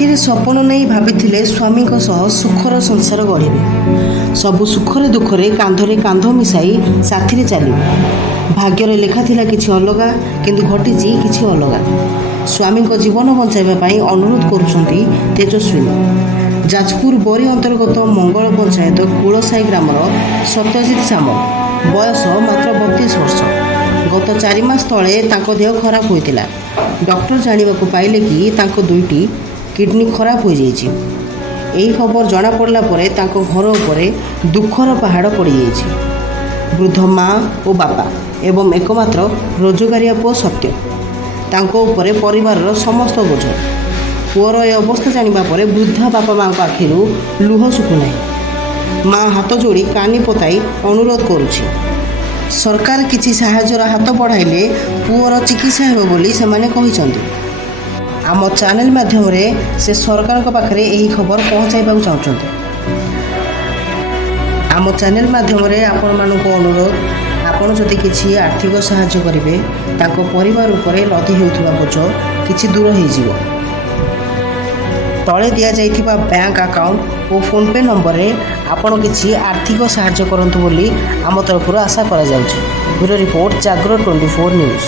ଆଖିରେ ସପନ ନେଇ ଭାବିଥିଲେ ସ୍ୱାମୀଙ୍କ ସହ ସୁଖର ସଂସାର ଗଢ଼ିବେ। ସବୁ ସୁଖରେ ଦୁଃଖରେ କାନ୍ଧରେ କାନ୍ଧ ମିଶାଇ ସାଥିରେ ଚାଲିବେ। ଭାଗ୍ୟରେ ଲେଖା ଥିଲା କିଛି ଅଲଗା, କିନ୍ତୁ ଘଟିଛି କିଛି ଅଲଗା। ସ୍ୱାମୀଙ୍କ ଜୀବନ ବଞ୍ଚାଇବା ପାଇଁ ଅନୁରୋଧ କରୁଛନ୍ତି ତେଜସ୍ୱିନୀ। ଯାଜପୁର ବରୀ ଅନ୍ତର୍ଗତ ମଙ୍ଗଳ ପଞ୍ଚାୟତ କୁଳସାହି ଗ୍ରାମର ସତ୍ୟଜିତ ସାମଲ। ବୟସ ମାତ୍ର 32 ବର୍ଷ। ଗତ 4 ମାସ ତଳେ ତାଙ୍କ ଦେହ ଖରାପ ହୋଇଥିଲା। ଡକ୍ଟର ଜାଣିବାକୁ ପାଇଲେ କି ତାଙ୍କ 2ଟି କିଡନୀ ଖରାପ ହୋଇଯାଇଛି। ଏହି ଖବର ଜଣାପଡ଼ିଲା ପରେ ତାଙ୍କ ଘର ଉପରେ ଦୁଃଖର ପାହାଡ଼ ପଡ଼ିଯାଇଛି। ବୃଦ୍ଧ ମା ଓ ବାପା ଏବଂ ଏକମାତ୍ର ରୋଜଗାରିଆ ପୁଅ ସତ୍ୟ। ତାଙ୍କ ଉପରେ ପରିବାରର ସମସ୍ତ ବୋଝ। ପୁଅର ଏ ଅବସ୍ଥା ଜାଣିବା ପରେ ବୃଦ୍ଧା ବାପା ମାଙ୍କ ଆଖିରୁ ଲୁହ ଶୁଖୁନାହିଁ। ମା ହାତ ଯୋଡ଼ି କାନି ପତାଇ ଅନୁରୋଧ କରୁଛି, ସରକାର କିଛି ସାହାଯ୍ୟର ହାତ ବଢ଼ାଇଲେ ପୁଅର ଚିକିତ୍ସା ହେବ ବୋଲି ସେମାନେ କହିଛନ୍ତି। ଆମ ଚ୍ୟାନେଲ ମାଧ୍ୟମରେ ସେ ସରକାରଙ୍କ ପାଖରେ ଏହି ଖବର ପହଞ୍ଚାଇବାକୁ ଚାହୁଁଛନ୍ତି। ଆମ ଚ୍ୟାନେଲ ମାଧ୍ୟମରେ ଆପଣମାନଙ୍କୁ ଅନୁରୋଧ, ଆପଣ ଯଦି କିଛି ଆର୍ଥିକ ସାହାଯ୍ୟ କରିବେ, ତାଙ୍କ ପରିବାର ଉପରେ ଲଦି ହେଉଥିବା ବୋଝ କିଛି ଦୂର ହୋଇଯିବ। ତଳେ ଦିଆଯାଇଥିବା ବ୍ୟାଙ୍କ ଆକାଉଣ୍ଟ ଓ ଫୋନ୍ପେ ନମ୍ବରରେ ଆପଣ କିଛି ଆର୍ଥିକ ସାହାଯ୍ୟ କରନ୍ତୁ ବୋଲି ଆମ ତରଫରୁ ଆଶା କରାଯାଉଛି। ବ୍ୟୁରୋ ରିପୋର୍ଟ, ଜାଗର 24 ନ୍ୟୁଜ୍।